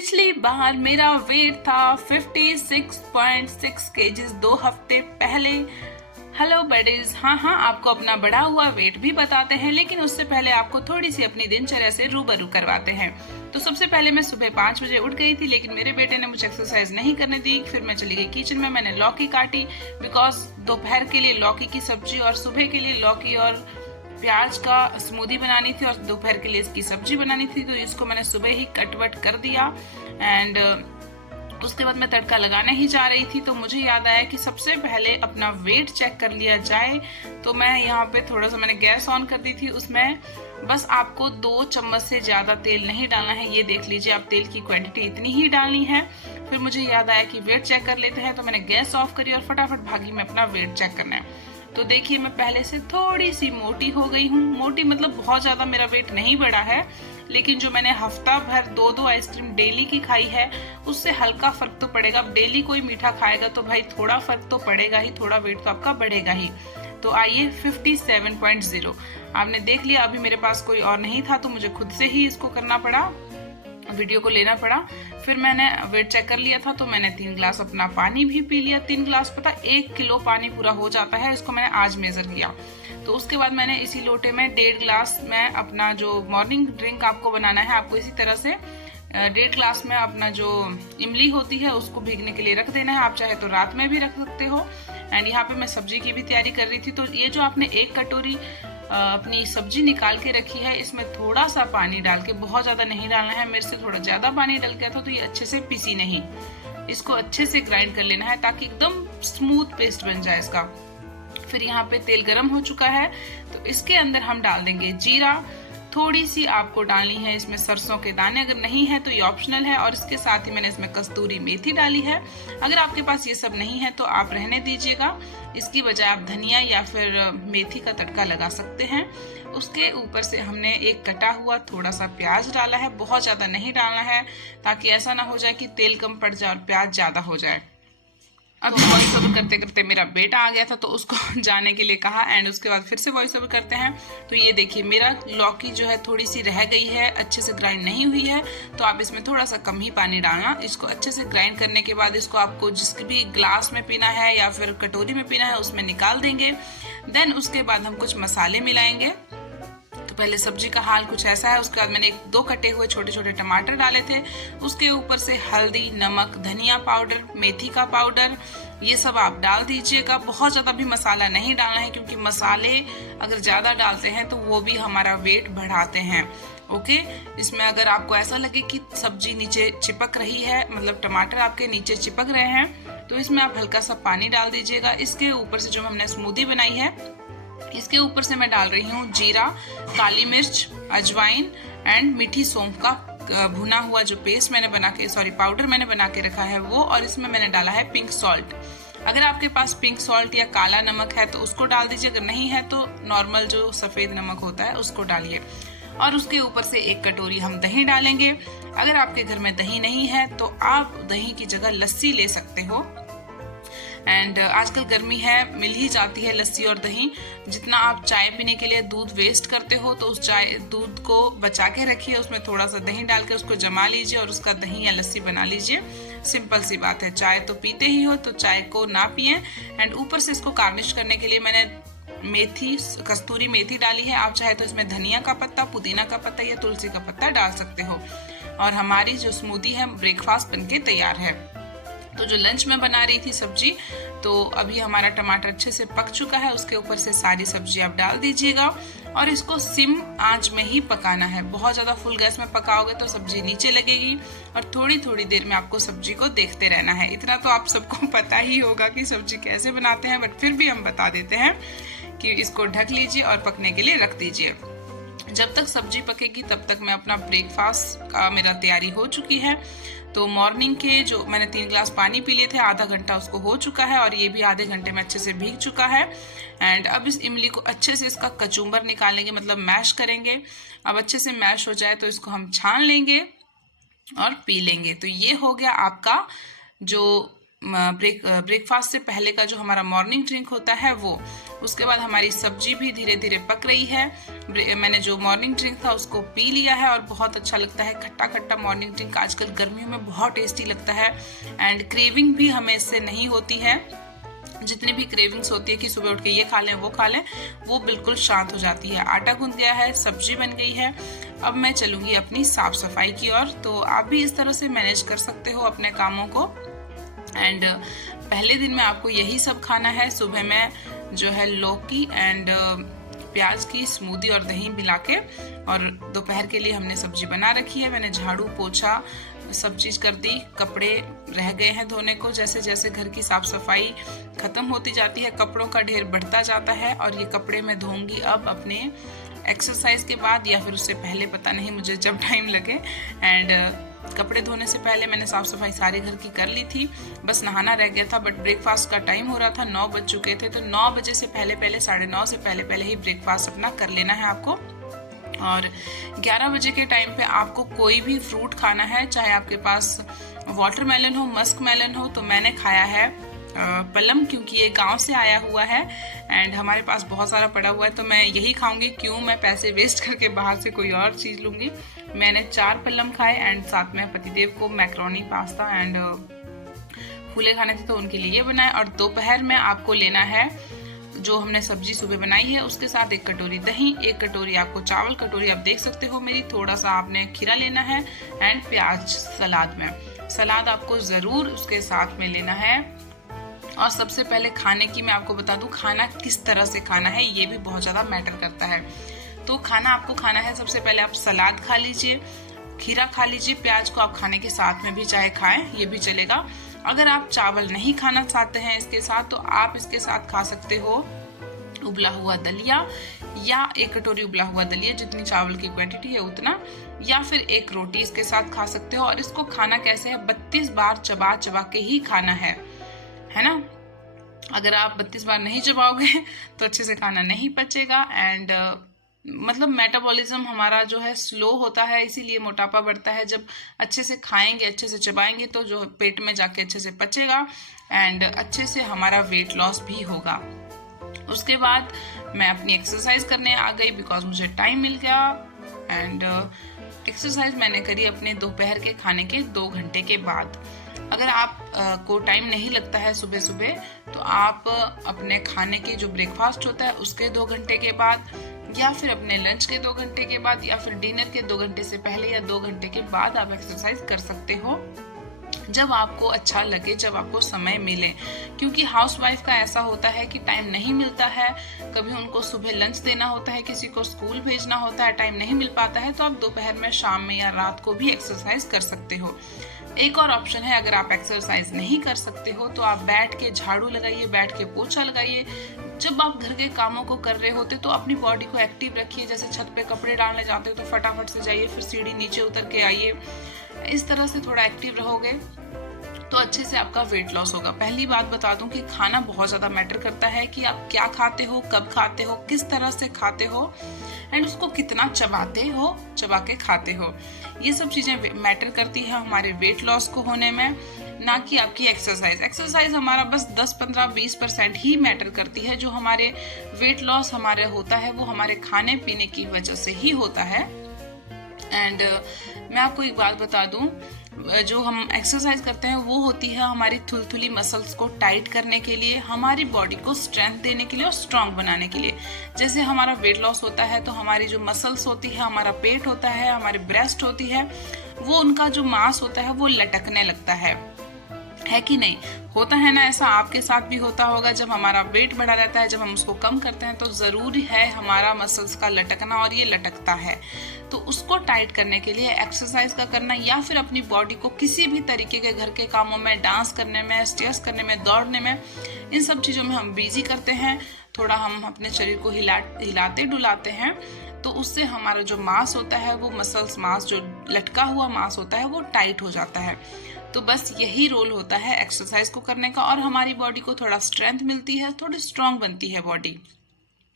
पिछली बार मेरा वेट था 56.6 केजीज 2 हफ्ते पहले। हेलो बडीज, हाँ आपको अपना बढ़ा हुआ वेट भी बताते हैं, लेकिन उससे पहले आपको थोड़ी सी अपनी दिनचर्या से रूबरू करवाते हैं। तो सबसे पहले मैं सुबह 5 बजे उठ गई थी, लेकिन मेरे बेटे ने मुझे एक्सरसाइज नहीं करने दी। फिर मैं चली गई किचन में, मैंने लौकी काटी बिकॉज दोपहर के लिए लौकी की सब्जी और सुबह के लिए लौकी और प्याज का स्मूदी बनानी थी और दोपहर के लिए इसकी सब्जी बनानी थी। तो इसको मैंने सुबह ही कट वट कर दिया एंड उसके बाद मैं तड़का लगाने ही जा रही थी। तो मुझे याद आया कि सबसे पहले अपना वेट चेक कर लिया जाए। तो मैं यहाँ पे थोड़ा सा मैंने गैस ऑन कर दी थी, उसमें बस आपको 2 चम्मच से ज्यादा तेल नहीं डालना है। ये देख लीजिए, आप तेल की क्वांटिटी इतनी ही डालनी है। फिर मुझे याद आया कि वेट चेक कर लेते हैं, तो मैंने गैस ऑफ करी और फटाफट भागी मैं अपना वेट चेक करने। तो देखिए, मैं पहले से थोड़ी सी मोटी हो गई हूँ। मोटी मतलब बहुत ज्यादा मेरा वेट नहीं बढ़ा है, लेकिन जो मैंने हफ्ता भर 2-2 आइसक्रीम डेली की खाई है, उससे हल्का फर्क तो पड़ेगा। अब डेली कोई मीठा खाएगा तो भाई थोड़ा फर्क तो पड़ेगा ही, थोड़ा वेट तो आपका बढ़ेगा ही। तो आइए 57.0 आपने देख लिया। अभी मेरे पास कोई और नहीं था, तो मुझे खुद से ही इसको करना पड़ा, वीडियो को लेना पड़ा। फिर मैंने वेट चेक कर लिया था, तो मैंने 3 गिलास अपना पानी भी पी लिया। 3 गिलास पता 1 किलो पानी पूरा हो जाता है, इसको मैंने आज मेजर किया। तो उसके बाद मैंने इसी लोटे में 1.5 गिलास में अपना जो मॉर्निंग ड्रिंक आपको बनाना है, आपको इसी तरह से 1.5 गिलास में अपना जो इमली होती है उसको भीगने के लिए रख देना है। आप चाहे तो रात में भी रख सकते हो। एंड यहाँ पे मैं सब्जी की भी तैयारी कर रही थी। तो ये जो आपने 1 कटोरी अपनी सब्जी निकाल के रखी है, इसमें थोड़ा सा पानी डाल के, बहुत ज्यादा नहीं डालना है, मेरे से थोड़ा ज्यादा पानी डल गया था, तो ये अच्छे से पिसी नहीं। इसको अच्छे से ग्राइंड कर लेना है ताकि एकदम स्मूथ पेस्ट बन जाए इसका। फिर यहाँ पे तेल गरम हो चुका है, तो इसके अंदर हम डाल देंगे जीरा। थोड़ी सी आपको डालनी है इसमें सरसों के दाने, अगर नहीं है तो ये ऑप्शनल है। और इसके साथ ही मैंने इसमें कस्तूरी मेथी डाली है। अगर आपके पास ये सब नहीं है तो आप रहने दीजिएगा, इसकी बजाय आप धनिया या फिर मेथी का तड़का लगा सकते हैं। उसके ऊपर से हमने एक कटा हुआ थोड़ा सा प्याज डाला है, बहुत ज्यादा नहीं डालना है, ताकि ऐसा ना हो जाए कि तेल कम पड़ जाए और प्याज ज्यादा हो जाए। अब वॉइस ओवर करते करते मेरा बेटा आ गया था, तो उसको जाने के लिए कहा एंड उसके बाद फिर से वॉइस ओवर करते हैं। तो ये देखिए, मेरा लौकी जो है थोड़ी सी रह गई है, अच्छे से ग्राइंड नहीं हुई है, तो आप इसमें थोड़ा सा कम ही पानी डालना। इसको अच्छे से ग्राइंड करने के बाद इसको आपको जिस भी ग्लास में पीना है या फिर कटोरी में पीना है उसमें निकाल देंगे। देन उसके बाद हम कुछ मसाले मिलाएंगे। तो पहले सब्जी का हाल कुछ ऐसा है। उसके बाद मैंने 2 कटे हुए छोटे छोटे टमाटर डाले थे। उसके ऊपर से हल्दी, नमक, धनिया पाउडर, मेथी का पाउडर, ये सब आप डाल दीजिएगा। बहुत ज्यादा भी मसाला नहीं डालना है, क्योंकि मसाले अगर ज्यादा डालते हैं तो वो भी हमारा वेट बढ़ाते हैं। ओके, इसमें अगर आपको ऐसा लगे कि सब्जी नीचे चिपक रही है, मतलब टमाटर आपके नीचे चिपक रहे हैं, तो इसमें आप हल्का सा पानी डाल दीजिएगा। इसके ऊपर से जो हमने स्मूदी बनाई है, इसके ऊपर से मैं डाल रही हूँ जीरा, काली मिर्च, अजवाइन एंड मीठी सौंफ का भुना हुआ जो पेस्ट मैंने बना के, पाउडर मैंने बना के रखा है वो। और इसमें मैंने डाला है पिंक सॉल्ट। अगर आपके पास पिंक सॉल्ट या काला नमक है तो उसको डाल दीजिए, अगर नहीं है तो नॉर्मल जो सफेद नमक होता है उसको डालिए। और उसके ऊपर से 1 कटोरी हम दही डालेंगे। अगर आपके घर में दही नहीं है तो आप दही की जगह लस्सी ले सकते हो। एंड आजकल गर्मी है, मिल ही जाती है लस्सी और दही। जितना आप चाय पीने के लिए दूध वेस्ट करते हो, तो उस चाय दूध को बचा के रखिए, उसमें थोड़ा सा दही डाल के उसको जमा लीजिए और उसका दही या लस्सी बना लीजिए। सिंपल सी बात है। चाय तो पीते ही हो, तो चाय को ना पिए। एंड ऊपर से इसको गार्निश करने के लिए मैंने मेथी, कस्तूरी मेथी डाली है। आप चाहे तो इसमें धनिया का पत्ता, पुदीना का पत्ता या तुलसी का पत्ता डाल सकते हो। और हमारी जो स्मूदी है ब्रेकफास्ट बनके तैयार है। तो जो लंच में बना रही थी सब्जी, तो अभी हमारा टमाटर अच्छे से पक चुका है। उसके ऊपर से सारी सब्जी आप डाल दीजिएगा और इसको सिम आंच में ही पकाना है। बहुत ज्यादा फुल गैस में पकाओगे तो सब्जी नीचे लगेगी, और थोड़ी थोड़ी देर में आपको सब्जी को देखते रहना है। इतना तो आप सबको पता ही होगा कि सब्जी कैसे बनाते हैं, बट फिर भी हम बता देते हैं कि इसको ढक लीजिए और पकने के लिए रख दीजिए। जब तक सब्जी पकेगी तब तक मैं अपना ब्रेकफास्ट का मेरा तैयारी हो चुकी है। तो मॉर्निंग के जो मैंने 3 गिलास पानी पी लिए थे, आधा घंटा उसको हो चुका है और ये भी आधे घंटे में अच्छे से भीग चुका है। एंड अब इस इमली को अच्छे से इसका कचूम्बर निकालेंगे, मतलब मैश करेंगे। अब अच्छे से मैश हो जाए तो इसको हम छान लेंगे और पी लेंगे। तो ये हो गया आपका जो ब्रेकफास्ट से पहले का जो हमारा मॉर्निंग ड्रिंक होता है वो। उसके बाद हमारी सब्जी भी धीरे धीरे पक रही है। मैंने जो मॉर्निंग ड्रिंक था उसको पी लिया है और बहुत अच्छा लगता है। खट्टा खट्टा मॉर्निंग ड्रिंक आजकल गर्मियों में बहुत टेस्टी लगता है एंड क्रेविंग भी हमें इससे नहीं होती है। जितनी भी क्रेविंग्स होती है कि सुबह उठ के ये खा लें वो खा लें, वो बिल्कुल शांत हो जाती है। आटा गूंद गया है, सब्जी बन गई है। अब मैं चलूंगी अपनी साफ सफाई की ओर। तो आप भी इस तरह से मैनेज कर सकते हो अपने कामों को। एंड पहले दिन में आपको यही सब खाना है। सुबह में जो है लौकी एंड प्याज की स्मूदी और दही मिला के, और दोपहर के लिए हमने सब्जी बना रखी है। मैंने झाड़ू पोछा सब चीज कर दी। कपड़े रह गए हैं धोने को। जैसे जैसे घर की साफ सफाई खत्म होती जाती है कपड़ों का ढेर बढ़ता जाता है, और ये कपड़े मैं धोऊंगी अब अपने एक्सरसाइज के बाद या फिर उससे पहले, पता नहीं मुझे जब टाइम लगे। एंड कपड़े धोने से पहले मैंने साफ सफाई सारे घर की कर ली थी, बस नहाना रह गया था। बट ब्रेकफास्ट का टाइम हो रहा था, 9 बज चुके थे, तो 9 बजे से पहले पहले, 9:30 से पहले पहले ही ब्रेकफास्ट अपना कर लेना है आपको। और 11 बजे के टाइम पे आपको कोई भी फ्रूट खाना है, चाहे आपके पास वाटरमेलन हो, मस्क मेलन हो। तो मैंने खाया है पलम, क्योंकि ये गांव से आया हुआ है एंड हमारे पास बहुत सारा पड़ा हुआ है, तो मैं यही खाऊंगी। क्यों मैं पैसे वेस्ट करके बाहर से कोई और चीज लूंगी। मैंने 4 पलम खाए एंड साथ में पतिदेव को मैक्रोनी पास्ता एंड फूले खाने थे तो उनके लिए बनाए। और दोपहर में आपको लेना है जो हमने सब्जी सुबह बनाई है उसके साथ 1 कटोरी दही, 1 कटोरी आपको चावल, कटोरी आप देख सकते हो मेरी, थोड़ा सा आपने खीरा लेना है एंड प्याज सलाद में। सलाद आपको जरूर उसके साथ में लेना है। और सबसे पहले खाने की मैं आपको बता दूं, खाना किस तरह से खाना है ये भी बहुत ज्यादा मैटर करता है। तो खाना आपको खाना है, सबसे पहले आप सलाद खा लीजिए, खीरा खा लीजिए, प्याज को आप खाने के साथ में भी चाहे खाएं, ये भी चलेगा। अगर आप चावल नहीं खाना चाहते हैं इसके साथ, तो आप इसके साथ खा सकते हो उबला हुआ दलिया, या 1 कटोरी उबला हुआ दलिया, जितनी चावल की क्वांटिटी है उतना, या फिर 1 रोटी इसके साथ खा सकते हो। और इसको खाना कैसे है, 32 बार चबा चबा के ही खाना है ना। अगर आप 32 बार नहीं चबाओगे तो अच्छे से खाना नहीं पचेगा एंड मतलब मेटाबॉलिज्म हमारा जो है स्लो होता है, इसीलिए मोटापा बढ़ता है। जब अच्छे से खाएंगे, अच्छे से चबाएंगे तो जो पेट में जाके अच्छे से पचेगा एंड अच्छे से हमारा वेट लॉस भी होगा। उसके बाद मैं अपनी एक्सरसाइज करने आ गई बिकॉज मुझे टाइम मिल गया। एंड एक्सरसाइज मैंने करी अपने दोपहर के खाने के 2 घंटे के बाद। अगर आप को टाइम नहीं लगता है सुबह सुबह, तो आप अपने खाने के जो ब्रेकफास्ट होता है उसके 2 घंटे के बाद, या फिर अपने लंच के 2 घंटे के बाद, या फिर डिनर के 2 घंटे से पहले या 2 घंटे के बाद आप एक्सरसाइज कर सकते हो, जब आपको अच्छा लगे, जब आपको समय मिले। क्योंकि हाउसवाइफ का ऐसा होता है कि टाइम नहीं मिलता है, कभी उनको सुबह लंच देना होता है, किसी को स्कूल भेजना होता है, टाइम नहीं मिल पाता है, तो आप दोपहर में, शाम में या रात को भी एक्सरसाइज कर सकते हो। एक और ऑप्शन है, अगर आप एक्सरसाइज नहीं कर सकते हो तो आप बैठ के झाड़ू लगाइए, बैठ के पोछा लगाइए। जब आप घर के कामों को कर रहे होते तो अपनी बॉडी को एक्टिव रखिए। जैसे छत पे कपड़े डालने जाते हो तो फटाफट से जाइए, फिर सीढ़ी नीचे उतर के आइए। इस तरह से थोड़ा एक्टिव रहोगे तो अच्छे से आपका वेट लॉस होगा। पहली बात बता दूं कि खाना बहुत ज्यादा मैटर करता है कि आप क्या खाते हो, कब खाते हो, किस तरह से खाते हो एंड उसको कितना चबाते हो, चबा के खाते हो। ये सब चीजें मैटर करती है हमारे वेट लॉस को होने में, ना कि आपकी एक्सरसाइज। एक्सरसाइज हमारा बस 10, 15, 20% ही मैटर करती है। जो हमारे वेट लॉस हमारे होता है वो हमारे खाने पीने की वजह से ही होता है। एंड मैं आपको एक बात बता दूं, जो हम एक्सरसाइज करते हैं वो होती है हमारी थुलथुली मसल्स को टाइट करने के लिए, हमारी बॉडी को स्ट्रेंथ देने के लिए और स्ट्रांग बनाने के लिए। जैसे हमारा वेट लॉस होता है तो हमारी जो मसल्स होती है, हमारा पेट होता है, हमारी ब्रेस्ट होती है, वो उनका जो मांस होता है वो लटकने लगता है कि नहीं? होता है ना, ऐसा आपके साथ भी होता होगा। जब हमारा वेट बढ़ा रहता है, जब हम उसको कम करते हैं तो जरूरी है हमारा मसल्स का लटकना, और ये लटकता है। तो उसको टाइट करने के लिए एक्सरसाइज का करना, या फिर अपनी बॉडी को किसी भी तरीके के घर के कामों में, डांस करने में, स्टेयर्स करने में, दौड़ने में, इन सब चीजों में हम बिजी करते हैं। थोड़ा हम अपने शरीर को हिलाते डुलाते हैं, तो उससे हमारा जो मांस होता है, वो मसल्स मांस, जो लटका हुआ मांस होता है, वो टाइट हो जाता है। तो बस यही रोल होता है एक्सरसाइज को करने का, और हमारी बॉडी को थोड़ा स्ट्रेंथ मिलती है, थोड़ी स्ट्रांग बनती है बॉडी।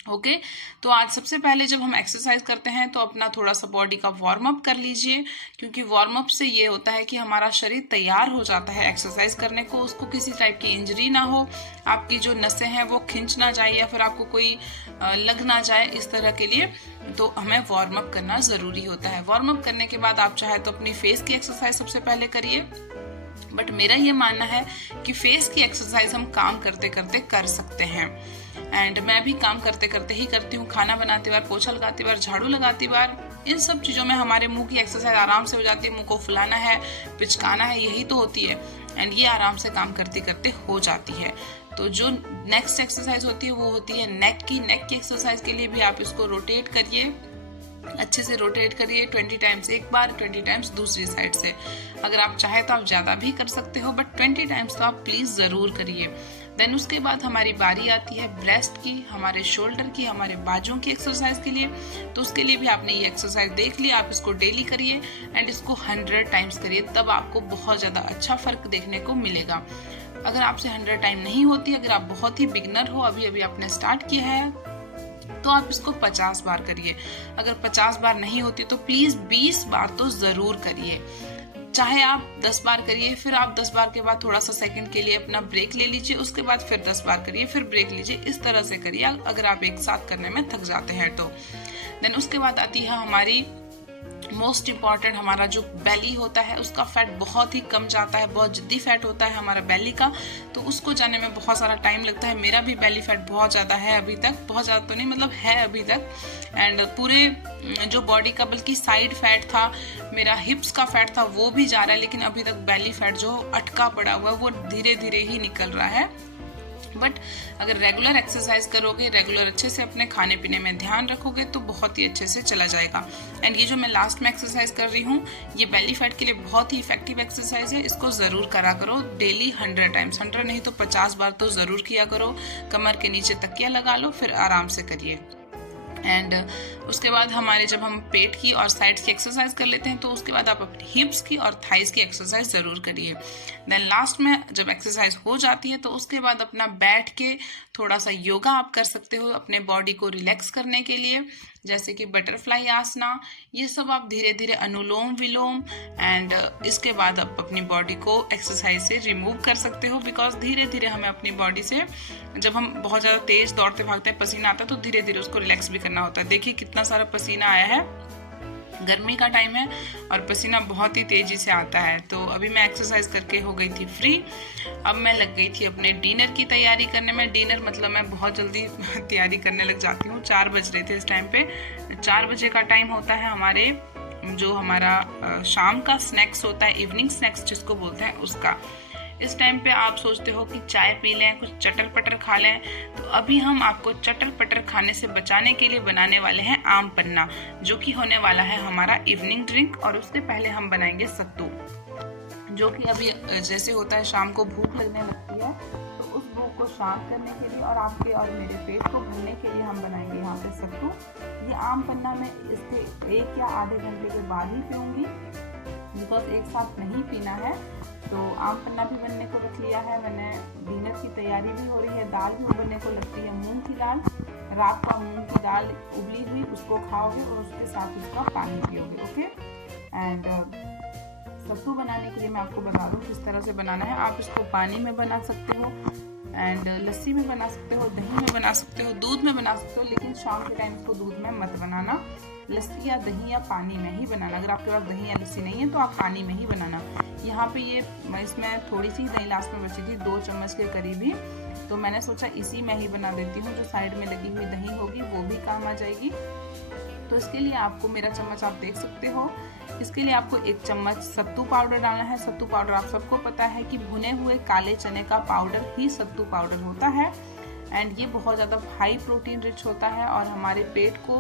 ओके तो आज सबसे पहले जब हम एक्सरसाइज करते हैं तो अपना थोड़ा सा बॉडी का वार्म अप कर लीजिए, क्योंकि वार्म अप से ये होता है कि हमारा शरीर तैयार हो जाता है एक्सरसाइज करने को, उसको किसी टाइप की इंजरी ना हो, आपकी जो नसें हैं वो खिंच ना जाए या फिर आपको कोई लग ना जाए, इस तरह के लिए तो हमें वार्म अप करना ज़रूरी होता है। वार्म अप करने के बाद आप चाहे तो अपनी फेस की एक्सरसाइज सबसे पहले करिए, बट मेरा ये मानना है कि फेस की एक्सरसाइज हम काम करते करते कर सकते हैं। एंड मैं भी काम करते करते ही करती हूँ, खाना बनाते बार, पोछा लगाती बार, झाड़ू लगाती बार, इन सब चीज़ों में हमारे मुंह की एक्सरसाइज आराम से हो जाती है। मुंह को फुलाना है, पिचकाना है, यही तो होती है, एंड ये आराम से काम करते करते हो जाती है। तो जो नेक्स्ट एक्सरसाइज होती है वो होती है नेक की एक्सरसाइज के लिए भी आप इसको रोटेट करिए, अच्छे से रोटेट करिए 20 टाइम्स एक बार, 20 टाइम्स दूसरी साइड से। अगर आप चाहे तो आप ज़्यादा भी कर सकते हो, बट 20 टाइम्स तो आप प्लीज़ ज़रूर करिए। देन उसके बाद हमारी बारी आती है ब्रेस्ट की, हमारे शोल्डर की, हमारे बाजुओं की एक्सरसाइज के लिए। तो उसके लिए भी आपने ये एक्सरसाइज देख ली, आप इसको डेली करिए एंड इसको 100 टाइम्स करिए, तब आपको बहुत ज़्यादा अच्छा फ़र्क देखने को मिलेगा। अगर आपसे 100 टाइम नहीं होती, अगर आप बहुत ही बिगनर हो, अभी अभी आपने स्टार्ट किया है, तो आप इसको 50 बार करिए। अगर 50 बार नहीं होती तो प्लीज 20 बार तो जरूर करिए। चाहे आप 10 बार करिए, फिर आप 10 बार के बाद थोड़ा सा सेकंड के लिए अपना ब्रेक ले लीजिए, उसके बाद फिर 10 बार करिए, फिर ब्रेक लीजिए, इस तरह से करिए अगर आप एक साथ करने में थक जाते हैं तो। देन उसके बाद आती है हमारी मोस्ट इम्पॉर्टेंट, हमारा जो बेली होता है उसका फैट बहुत ही कम जाता है, बहुत जल्दी फैट होता है हमारा बेली का, तो उसको जाने में बहुत सारा टाइम लगता है। मेरा भी बेली फैट बहुत ज़्यादा है अभी तक, बहुत ज़्यादा तो नहीं मतलब है अभी तक, एंड पूरे जो बॉडी का बल्कि साइड फैट था, मेरा हिप्स का फैट था वो भी जा रहा है, लेकिन अभी तक बेली फैट जो अटका पड़ा हुआ है वो धीरे धीरे ही निकल रहा है। बट अगर रेगुलर एक्सरसाइज करोगे, रेगुलर अच्छे से अपने खाने पीने में ध्यान रखोगे तो बहुत ही अच्छे से चला जाएगा। एंड ये जो मैं लास्ट में एक्सरसाइज कर रही हूँ ये बेली फैट के लिए बहुत ही इफेक्टिव एक्सरसाइज है, इसको ज़रूर करा करो डेली 100 टाइम्स, 100 नहीं तो 50 बार तो ज़रूर किया करो। कमर के नीचे तकिया लगा लो, फिर आराम से करिए। एंड उसके बाद हमारे जब हम पेट की और साइड्स की एक्सरसाइज कर लेते हैं तो उसके बाद आप अपनी हिप्स की और थाइस की एक्सरसाइज ज़रूर करिए। देन लास्ट में जब एक्सरसाइज हो जाती है तो उसके बाद अपना बैठ के थोड़ा सा योगा आप कर सकते हो अपने बॉडी को रिलैक्स करने के लिए, जैसे कि बटरफ्लाई आसना, ये सब आप धीरे धीरे, अनुलोम विलोम, एंड इसके बाद आप अपनी बॉडी को एक्सरसाइज से रिमूव कर सकते हो, बिकॉज धीरे धीरे हमें अपनी बॉडी से, जब हम बहुत ज़्यादा तेज दौड़ते भागते हैं पसीना आता है तो धीरे धीरे उसको रिलैक्स भी करना होता है। देखिए कितना सारा पसीना आया है, गर्मी का टाइम है और पसीना बहुत ही तेजी से आता है। तो अभी मैं एक्सरसाइज करके हो गई थी फ्री, अब मैं लग गई थी अपने डिनर की तैयारी करने में। डिनर मतलब मैं बहुत जल्दी तैयारी करने लग जाती हूँ, 4 बज रहे थे इस टाइम पे। 4 बजे का टाइम होता है हमारे, जो हमारा शाम का स्नैक्स होता है, इवनिंग स्नैक्स जिसको बोलते हैं उसका। इस टाइम पे आप सोचते हो कि चाय पी लें, कुछ चटर पटर खा लें, तो अभी हम आपको चटर पटर खाने से बचाने के लिए बनाने वाले हैं आम पन्ना, जो कि होने वाला है हमारा इवनिंग ड्रिंक। और उससे पहले हम बनाएंगे सत्तू, जो कि अभी जैसे होता है शाम को भूख लगने लगती है, तो उस भूख को शांत करने के लिए और आपके और मेरे पेट को भरने के लिए हम बनाएंगे यहाँ पे सत्तू। ये आम पन्ना मैं इसके 1 या आधे घंटे के बाद ही पीऊँगी, बिकॉज एक साथ नहीं पीना है। तो आम पन्ना भी बनने को रख लिया है मैंने, डिनर की तैयारी भी हो रही है, दाल भी उबलने को लगती है, मूंग की दाल, रात को मूंग की दाल उबली हुई उसको खाओगे और उसके साथ उसका पानी पियोगे। ओके, एंड सत्तू बनाने के लिए मैं आपको बता दूँ किस तरह से बनाना है। आप इसको पानी में बना सकते हो, एंड लस्सी में बना सकते हो, दही में बना सकते हो, दूध में बना सकते हो, लेकिन शाम के टाइम इसको दूध में मत बनाना, लस्सी या दही या पानी में ही बनाना। अगर आपके पास दही या लस्सी नहीं है तो आप पानी में ही बनाना। यहाँ पे ये इसमें थोड़ी सी दही लास्ट में बची थी, 2 चम्मच के करीब ही, तो मैंने सोचा इसी में ही बना देती हूँ। जो साइड में लगी हुई दही होगी वो भी काम आ जाएगी। तो इसके लिए आपको मेरा चम्मच आप देख सकते हो, इसके लिए आपको 1 चम्मच सत्तू पाउडर डालना है। सत्तू पाउडर आप सबको पता है कि भुने हुए काले चने का पाउडर ही सत्तू पाउडर होता है, एंड ये बहुत ज़्यादा हाई प्रोटीन रिच होता है और हमारे पेट को,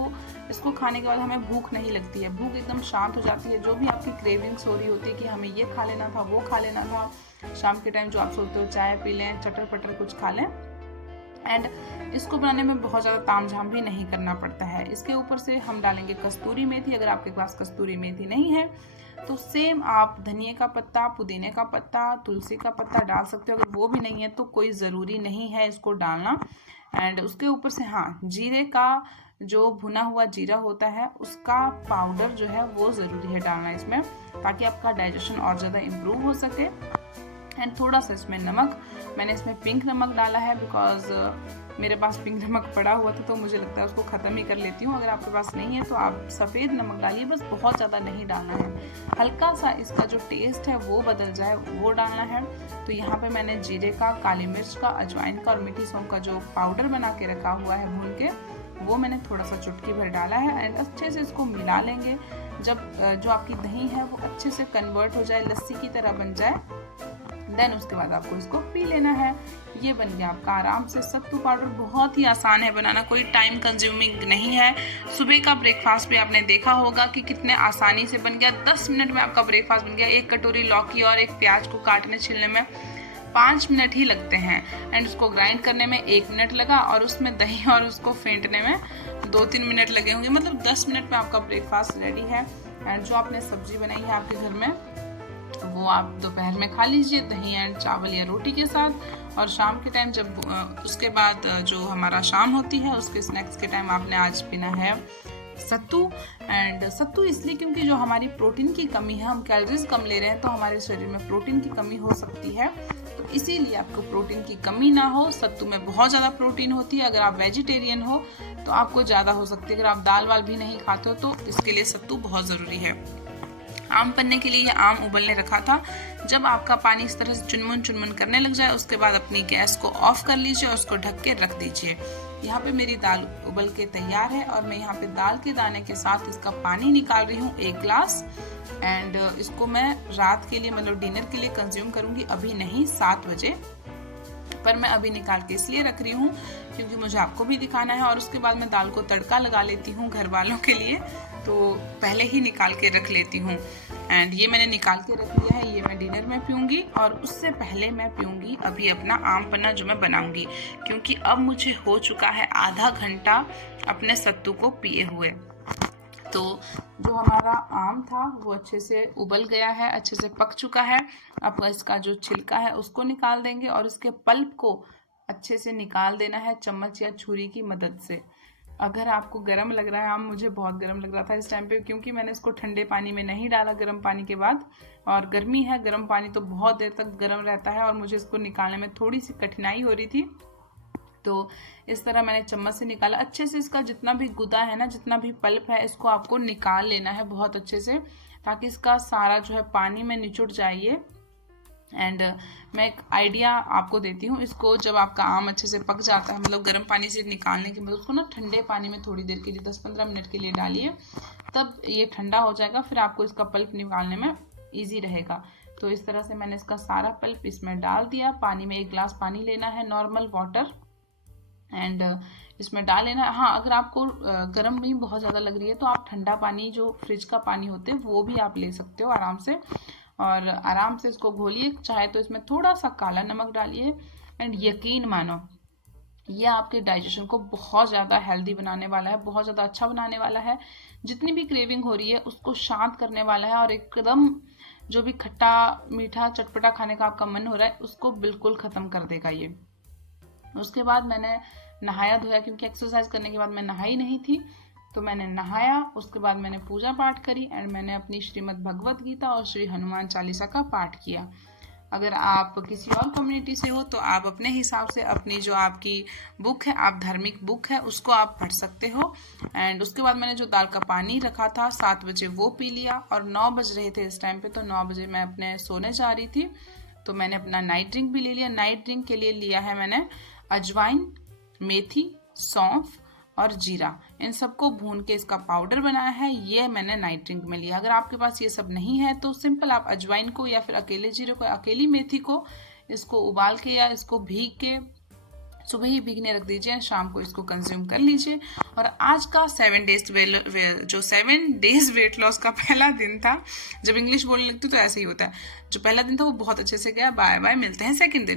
इसको खाने के बाद हमें भूख नहीं लगती है, भूख एकदम शांत हो जाती है। जो भी आपकी क्रेविंग्स हो रही होती है कि हमें ये खा लेना था, वो खा लेना था, शाम के टाइम जो आप सोचते हो चाय पी लें, चटर पटर कुछ खा लें, एंड इसको बनाने में बहुत ज़्यादा तामझाम भी नहीं करना पड़ता है। इसके ऊपर से हम डालेंगे कस्तूरी मेथी। अगर आपके पास कस्तूरी मेथी नहीं है तो सेम आप धनिए का पत्ता, पुदीने का पत्ता, तुलसी का पत्ता डाल सकते हो। अगर वो भी नहीं है तो कोई ज़रूरी नहीं है इसको डालना। एंड उसके ऊपर से हाँ, जीरे का जो भुना हुआ जीरा होता है उसका पाउडर जो है वो ज़रूरी है डालना इसमें, ताकि आपका डाइजेशन और ज़्यादा इम्प्रूव हो सके। एंड थोड़ा सा इसमें नमक, मैंने इसमें पिंक नमक डाला है बिकॉज मेरे पास पिंक नमक पड़ा हुआ था, तो मुझे लगता है उसको ख़त्म ही कर लेती हूँ। अगर आपके पास नहीं है तो आप सफ़ेद नमक डालिए, बस बहुत ज़्यादा नहीं डालना है, हल्का सा इसका जो टेस्ट है वो बदल जाए वो डालना है। तो यहाँ पे मैंने जीरे का, काली मिर्च का, अजवाइन का और मीठी सौंफ का जो पाउडर बना के रखा हुआ है भून के, वो मैंने थोड़ा सा चुटकी भर डाला है। एंड अच्छे से इसको मिला लेंगे। जब जो आपकी दही है वो अच्छे से कन्वर्ट हो जाए, लस्सी की तरह बन जाए, देन उसके बाद आपको इसको पी लेना है। ये बन गया आपका आराम से सत्तू पाउडर। बहुत ही आसान है बनाना, कोई टाइम कंज्यूमिंग नहीं है। सुबह का ब्रेकफास्ट भी आपने देखा होगा कि कितने आसानी से बन गया, 10 मिनट में आपका ब्रेकफास्ट बन गया। एक कटोरी लौकी और एक प्याज को काटने छीलने में 5 मिनट ही लगते हैं, एंड उसको ग्राइंड करने में 1 मिनट लगा, और उसमें दही और उसको फेंटने में 2-3 मिनट लगे होंगे। मतलब 10 मिनट में आपका ब्रेकफास्ट रेडी है। एंड जो आपने सब्जी बनाई है आपके घर में, वो आप दोपहर में खा लीजिए दही एंड चावल या रोटी के साथ। और शाम के टाइम जब उसके बाद जो हमारा शाम होती है उसके स्नैक्स के टाइम आपने आज पीना है सत्तू। एंड सत्तू इसलिए क्योंकि जो हमारी प्रोटीन की कमी है, हम कैलोरीज कम ले रहे हैं तो हमारे शरीर में प्रोटीन की कमी हो सकती है, तो इसीलिए आपको प्रोटीन की कमी ना हो। सत्तू में बहुत ज़्यादा प्रोटीन होती है। अगर आप वेजिटेरियन हो तो आपको ज़्यादा हो सकती है। अगर आप दाल वाल भी नहीं खाते हो तो इसके लिए सत्तू बहुत ज़रूरी है। आम बनने के लिए आम उबलने रखा था। जब आपका पानी इस तरह से चुनमुन चुनमुन करने लग जाए, उसके बाद अपनी गैस को ऑफ कर लीजिए और उसको ढक के रख दीजिए। यहाँ पे मेरी दाल उबल के तैयार है, और मैं यहाँ पे दाल के दाने के साथ इसका पानी निकाल रही हूँ 1 ग्लास। एंड इसको मैं रात के लिए, मतलब डिनर के लिए कंज्यूम करूँगी, अभी नहीं 7 बजे। पर मैं अभी निकाल के इसलिए रख रही हूँ क्योंकि मुझे आपको भी दिखाना है। और उसके बाद मैं दाल को तड़का लगा लेती हूँ घर वालों के लिए, तो पहले ही निकाल के रख लेती हूँ। एंड ये मैंने निकाल के रख लिया है, ये मैं डिनर में पीऊँगी। और उससे पहले मैं पीऊँगी अभी अपना आम पन्ना जो मैं बनाऊँगी, क्योंकि अब मुझे हो चुका है आधा घंटा अपने सत्तू को पिए हुए। तो जो हमारा आम था वो अच्छे से उबल गया है, अच्छे से पक चुका है। अब इसका जो छिलका है उसको निकाल देंगे, और इसके पल्प को अच्छे से निकाल देना है चम्मच या छुरी की मदद से। अगर आपको गर्म लग रहा है आम, मुझे बहुत गर्म लग रहा था इस टाइम पे, क्योंकि मैंने इसको ठंडे पानी में नहीं डाला गर्म पानी के बाद, और गर्मी है, गर्म पानी तो बहुत देर तक गर्म रहता है, और मुझे इसको निकालने में थोड़ी सी कठिनाई हो रही थी। तो इस तरह मैंने चम्मच से निकाला। अच्छे से इसका जितना भी गुदा है ना, जितना भी पल्प है, इसको आपको निकाल लेना है बहुत अच्छे से, ताकि इसका सारा जो है पानी में निचुड़ जाइए। एंड मैं एक आइडिया आपको देती हूँ, इसको जब आपका आम अच्छे से पक जाता है, मतलब गर्म पानी से निकालने के बाद उसको ना ठंडे पानी में थोड़ी देर के लिए 10-15 मिनट के लिए डालिए, तब ये ठंडा हो जाएगा, फिर आपको इसका पल्प निकालने में ईजी रहेगा। तो इस तरह से मैंने इसका सारा पल्प इसमें डाल दिया। पानी में 1 गिलास पानी लेना है, नॉर्मल वाटर, एंड इसमें डाल लेना। हाँ, अगर आपको गर्म नहीं बहुत ज़्यादा लग रही है तो आप ठंडा पानी, जो फ्रिज का पानी होते हैं, वो भी आप ले सकते हो आराम से, और आराम से इसको घोलिए। चाहे तो इसमें थोड़ा सा काला नमक डालिए। एंड यकीन मानो, ये आपके डाइजेशन को बहुत ज़्यादा हेल्दी बनाने वाला है, बहुत ज़्यादा अच्छा बनाने वाला है। जितनी भी क्रेविंग हो रही है उसको शांत करने वाला है, और एकदम जो भी खट्टा मीठा चटपटा खाने का आपका मन हो रहा है उसको बिल्कुल ख़त्म कर देगा ये। उसके बाद मैंने नहाया धोया, क्योंकि एक्सरसाइज करने के बाद मैं नहाई नहीं थी, तो मैंने नहाया। उसके बाद मैंने पूजा पाठ करी, एंड मैंने अपनी श्रीमद् भगवत गीता और श्री हनुमान चालीसा का पाठ किया। अगर आप किसी और कम्युनिटी से हो तो आप अपने हिसाब से अपनी जो आपकी बुक है, आप धार्मिक बुक है, उसको आप पढ़ सकते हो। एंड उसके बाद मैंने जो दाल का पानी रखा था 7 बजे वो पी लिया, और 9 बज रहे थे इस टाइम पे, तो 9 बजे मैं अपने सोने जा रही थी, तो मैंने अपना नाइट ड्रिंक भी ले लिया। नाइट ड्रिंक के लिए लिया है मैंने अजवाइन, मेथी, सौंफ और जीरा, इन सबको भून के इसका पाउडर बनाया है, ये मैंने नाइट ड्रिंक में लिया। अगर आपके पास ये सब नहीं है तो सिंपल आप अजवाइन को या फिर अकेले जीरे को, अकेली मेथी को, इसको उबाल के या इसको भीग के सुबह ही भीगने रख दीजिए, शाम को इसको कंज्यूम कर लीजिए। और आज का 7 डेज वेट लॉस का पहला दिन था। जब इंग्लिश बोलने लगती तो ऐसे ही होता है, जो पहला दिन था वो बहुत अच्छे से गया। बाय बाय, मिलते हैं सेकंड दिन।